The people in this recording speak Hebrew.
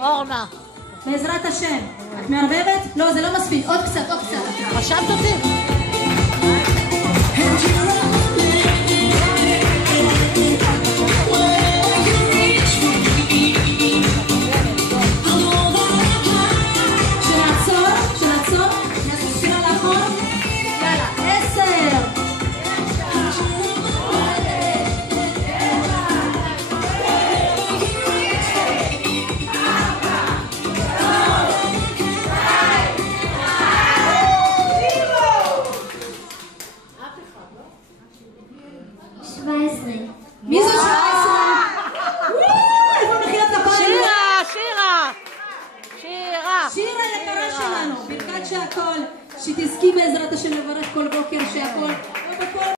אורנה. בעזרת השם. את מערבבת? לא, זה לא מספיק. עוד קצת, עוד קצת. חשבת אותי? מי זה 17? איפה מחיית כפיים? שירה יקרה שלנו, ברכת שהכל, שתזכי בעזרת השם לברך כל בוקר שהכל